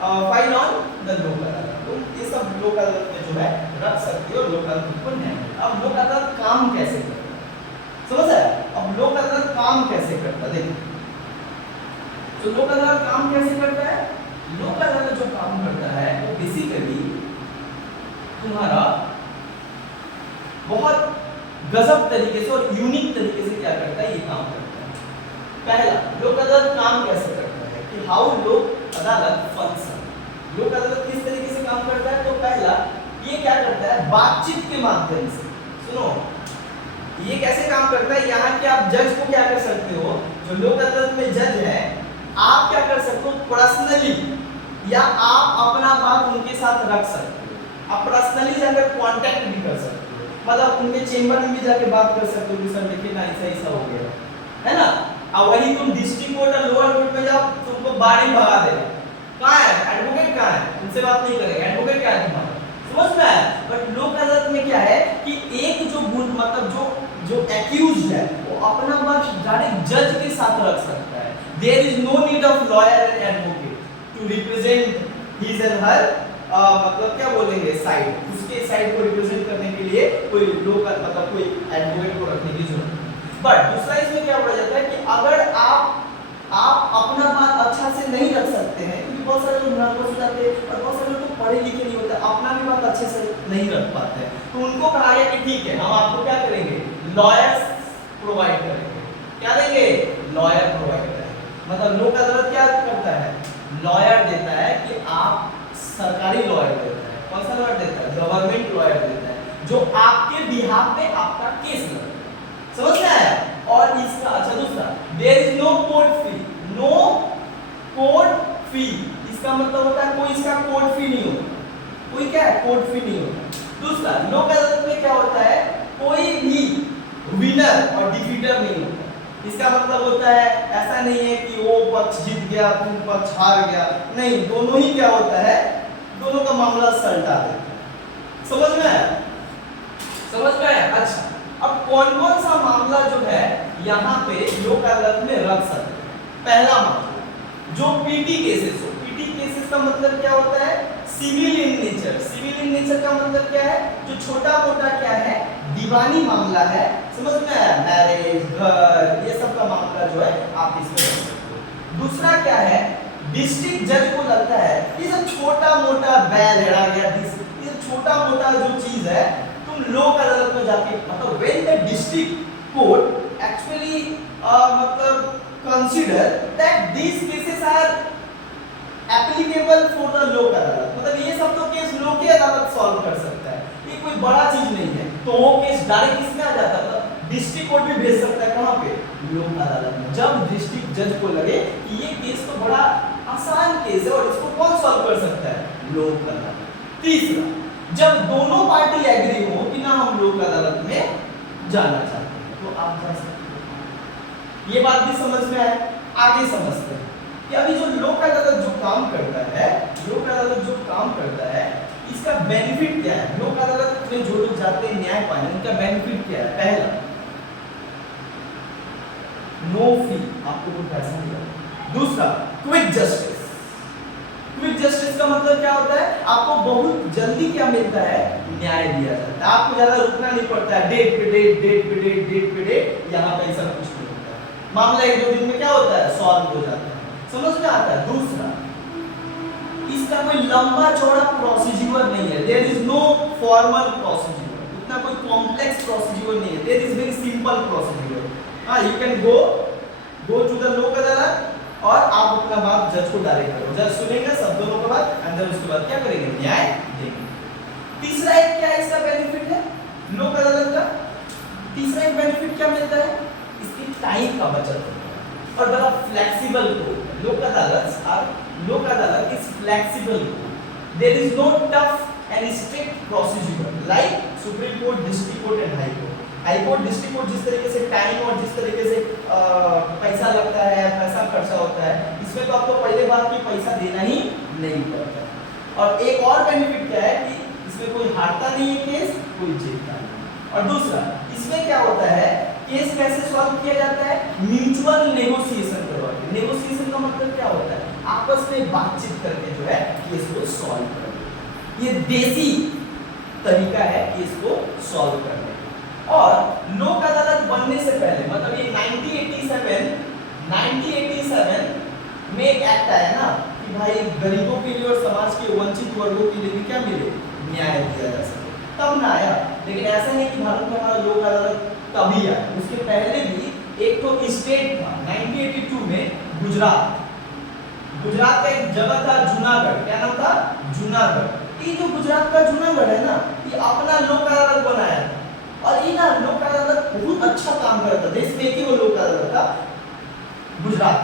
file on the Lok Adalat. तो ये सब लोक अदालत में जो है रख सकते हो, लोक अदालत को न्याय। अब लोक अदालत काम कैसे करता है, समझ आया। अब लोक अदालत काम कैसे करता है, देखो तो लोक अदालत काम कैसे करता है। लोक अदालत जो काम करता है वो बेसिकली तुम्हारा बहुत गजब तरीके से और यूनिक तरीके से क्या करता है, ये काम करता है। पहला लोक अदालत काम कैसे करता है कि हाउ लोक अदालत फंक्शन। लोक अदालत किस तरीके से काम करता है, तो पहला ये क्या करता है, बातचीत के माध्यम से। सुनो ये कैसे काम करता है, यहाँ के आप जज को क्या कर सकते हो, जो लोक अदालत में जज है आप क्या कर सकते हो पर्सनली, या आप अपना बात उनके साथ रख सकते हो। आप पर्सनली जाकर कांटेक्ट भी कर सकते हो, मतलब उनके चेंबर में भी जाके बात कर सकते हो कि सर देखिए ना ऐसा ऐसा हो गया है ना। अब वही तुम डिस्ट्रिक्ट कोर्ट और लोअर कोर्ट में जाओ तुमको बाहर ही भगा देगा, कहाँ है एडवोकेट, कहाँ है, उनसे बात नहीं करेंगे, एडवोकेट क्या है तुम्हारा, समझ में आया। बट लोक अदालत में क्या है कि एक जो मतलब जो एक्यूज्ड है वो अपना बात डायरेक्ट जज के साथ रख सकता है। There is no need of lawyer and advocate to represent his and her मतलब क्या बोलेंगे साइड, उसके साइड को रिप्रेजेंट करने के लिए कोई लोक मतलब कोई एडवोकेट को रखने की जरूरत नहीं। बट दूसरा इसमें क्या हो जाता है कि अगर आप अपना बात अच्छा से नहीं रख सकते हैं, क्योंकि बहुत सारे लोग नर्वस हो जाते हैं और बहुत सारे लोग तो पढ़े लिखे नहीं होते, अपना भी बात अच्छे से नहीं रख पाते हैं, तो उनको कहा गया कि ठीक है हम आपको क्या करेंगे, लॉयर्स प्रोवाइड करेंगे। क्या देंगे, लॉयर प्रोवाइड करेंगे। मतलब लोक अदालत क्या करता है, लॉयर देता है कि आप सरकारी लॉयर देता है। कौन सा लॉयर देता है, गवर्नमेंट लॉयर देता है जो आपके बिहाफ पे आपका केस लड़े, समझ में आया। और इसका अच्छा दूसरा there is no court fee, no court fee, इसका मतलब होता है कोई इसका कोर्ट फी नहीं होता, कोई क्या है कोर्ट फी नहीं होता। दूसरा लोक अदालत में क्या होता है, कोई भी विनर और डिफीटर नहीं होता। इसका मतलब होता है ऐसा नहीं है कि वो पक्ष जीत गया तुम पक्ष हार गया, नहीं, दोनों ही क्या होता है, दोनों का मामला सलटा देता है, समझ में आया? समझ में आया? अच्छा, अब कौन कौन सा मामला जो है यहाँ पे लोक अदालत में रख सकते हैं? पहला मामला जो पीटी केसेस हो। पीटी केसेस का मतलब क्या होता है? Civil in nature. Civil in nature का मतलब क्या है? जो छोटा मोटा क्या है, दीवानी मामला है, समझ में आया? मैरिज, घर, ये सब का मामला जो है आप इसमें रख सकते हो। दूसरा क्या है, डिस्ट्रिक्ट जज को लगता है ये सब छोटा मोटा बैल हेड़ा गया, ये छोटा मोटा जो चीज है तुम लोक अदालत में जाके, मतलब when the district court actually मतलब consider that these cases are applicable for the Lok Adalat, मतलब ये सब तो केस लोक अदालत सॉल्व कर सकता है, ये कोई बड़ा चीज नहीं है, तो वो केस डायरेक्ट किसमें आ जाता है? मतलब डिस्ट्रिक्ट कोर्ट भी भेज सकता है, कहां पे? लोक अदालत में। जब डिस्ट्रिक्ट जज को लगे कि ये केस तो बड़ा आसान केस है और इसको कौन सॉल्व कर सकता है? लोक अदालत। तीसरा, जब दोनों पार्टी एग्री हो कि ना हम लोक अदालत में जाना चाहते हैं तो आप जा सकते हो। ये बात भी समझ में आए? आगे समझते हैं कि अभी जो लोक अदालत जो काम करता है, लोक अदालत जो काम करता है इसका बेनिफिट क्या है? लोक अदालत में जो लोग जाते हैं न्याय पाने, उनका बेनिफिट क्या है? पहला, नो फी, आपको कोई पैसा नहीं लगता। दूसरा, क्विक जस्टिस। क्विक जस्टिस का मतलब क्या होता है? आपको बहुत जल्दी क्या मिलता है? न्याय दिया जाता है, आपको ज्यादा रुकना नहीं पड़ता है, डेट पे डेट, डेट पे डेट, डेट पे डेट, यहाँ पे ऐसा कुछ नहीं होता है, मामला एक दो दिन में क्या होता है? सॉल्व हो जाता है। समझ में आता है? दूसरा, इसका कोई लंबा चौड़ा प्रोसीजर नहीं है, there is no formal procedure, उतना कोई कॉम्प्लेक्स प्रोसीजर नहीं है, there is very simple procedure. हाँ, you can go to the Lok Adalat और आप अपना बात जज को डायरेक्ट करो, जज सुनेगा सब दोनों का बात, अंदर उसके बाद क्या करेंगे? न्याय देंगे। तीसरा एक क्या है इसका बेनिफिट है लोक अदालत का? तीसरा एक बेनिफिट क्या मिलता है? इसकी टाइम का बचत होता है और बड़ा फ्लेक्सिबल कोर्ट है। Lok Adalat is flexible court, there is no tough and strict procedure like supreme court, district court and high court. High court, district court जिस तरीके से टाइम और जिस तरीके से पैसा लगता है, पैसा खर्चा होता है, इसमें तो आपको पहले बात की पैसा देना ही नहीं पड़ता। और एक और बेनिफिट क्या है कि इसमें कोई हारता नहीं है केस, कोई जीतता नहीं। और दूसरा, इसमें क्या होता है, केस कैसे सॉल्व किया जाता है? म्यूचुअल नेगोशिएशन करवा के। नेगोशिएशन का मतलब क्या होता है? आपस में बातचीत करके जो है केस को सॉल्व करना। ये देसी तरीका है केस को सॉल्व करने। और लोक अदालत बनने से पहले, मतलब ये 1987 में एक एक्ट आया ना कि भाई गरीबों के लिए और समाज के वंचित वर्गों के लिए भी क्या मिले? न्याय दिया जा सके, तब ना आया। लेकिन ऐसा नहीं कि भारत में हमारा लोक अदालत तभी आया, उसके पहले भी एक तो स्टेट था 1982 में गुजरात का एक जगह था जूनागढ़। क्या नाम था? जूनागढ़। ये जो गुजरात का जूनागढ़ है ना, ये अपना लोक अदालत बनाया था और ये ना लोक अदालत बहुत अच्छा काम कर रहा था। देश में एक ही वो लोक अदालत था गुजरात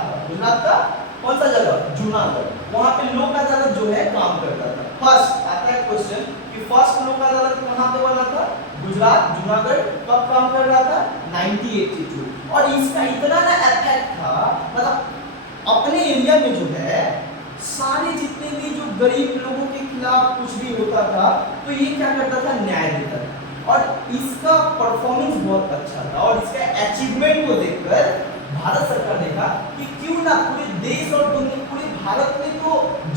का कौन सा जगह? जूनागढ़। वहां पे लोक अदालत जो है काम करता था। फर्स्ट आता है क्वेश्चन कि फर्स्ट लोक अदालत कहां पे बना था? गुजरात, जूनागढ़। कब काम कर रहा था? 1982। और इसका इतना ना इफेक्ट था, मतलब अपने एरिया में जो है सारे जितने भी जो गरीब लोगों के खिलाफ कुछ भी होता था तो ये क्या करता था? न्याय देता था। और इसका परफॉर्मेंस बहुत अच्छा था और इसका अचीवमेंट को देखकर भारत सरकार ने कहा कि क्यों ना पूरे देश और दुनिया, पूरे भारत में तो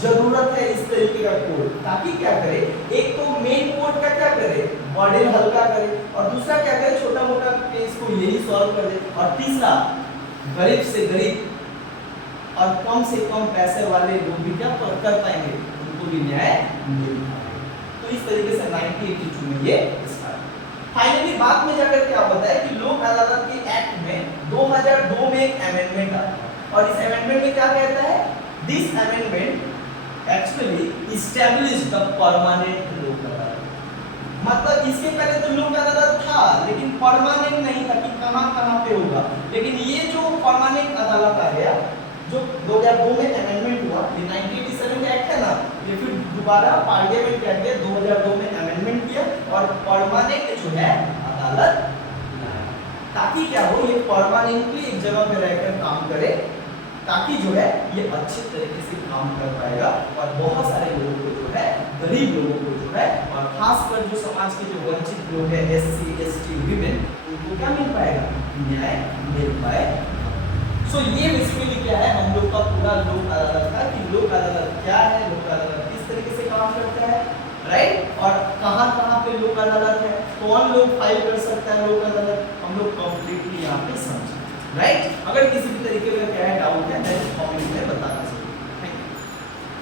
जरूरत है इस तरीके का कोर्ट, ताकि क्या करे, एक तो मेन कोर्ट का क्या करे? बर्डन हल्का करे, और दूसरा क्या करे? छोटा मोटा केस को यही सॉल्व कर दे, और तीसरा गरीब से गरीब और कम से कम पैसे वाले लोग भी क्या कर पाएंगे? उनको भी न्याय मिल पाएगा। तो इस तरीके से 1982 में ये फाइनली बाद में जाकर क्या होता है कि लोक अदालत के एक्ट में 2002 में एक अमेंडमेंट आता है और इस अमेंडमेंट में क्या कहता है? This amendment actually establish the permanent लोक अदालत। मतलब इसके पहले तो लोक अदालत था लेकिन परमानेंट नहीं था कि कहां पे होगा। लेकिन ये जो परमानेंट अदालत आ गया, जो 2002 में अमेंडमेंट हुआ, ये 1987 का एक्ट है ना, ये फिर दोबारा पार्लियामेंट क्या किया? 2002 में अमेंडमेंट किया और परमानेंट जो है अदालत लाया, ताकि क्या हो, ये परमानेंटली एक जगह पे रहकर काम करे, ताकि जो है ये अच्छे तरीके से काम कर पाएगा और बहुत सारे लोगों को जो है, गरीब लोगों को होता है, और खासकर जो समाज के जो वंचित लोग हैं, SC ST वीमेन, उनको क्या मिल पाएगा, न्याय मिल पाएगा। सो ये बेसिकली क्या है, हम लोग का पूरा लोक अदालत का कि लोक अदालत क्या है, लोक अदालत किस तरीके से काम करता है, राइट, और कहाँ पे लोक अदालत है, कौन लोग फाइल कर सकता है लोक अदालत, हम लोग कंप्लीटली यहाँ पे समझे, राइट। अगर किसी भी तरीके का क्या है डाउट है